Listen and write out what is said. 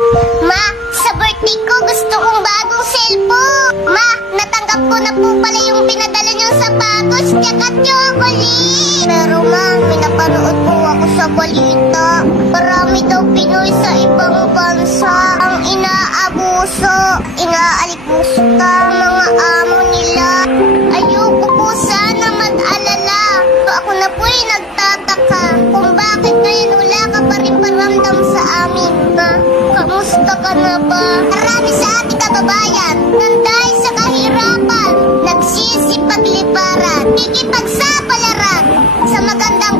Ma, sa birthday ko gusto kong bagong cellphone. Ma, natanggap ko na po pala yung pinadala niyong sapatos at chocolate. Pero ma, may napanood po ako sa balita. Marami daw Pinoy sa ibang bansa ang inaabuso, inaalikmusta mga amo nila. Ayoko po sana mag-alala. So ako na po'y nagtataka kung bakit ngayon wala ka pa rin paramdam sa amin. Ma, kamusta ka na ba? Marami sa ating kababayan nang dahil sa kahirapan, nagsisipagliparan, ikipagsapalaran sa magandang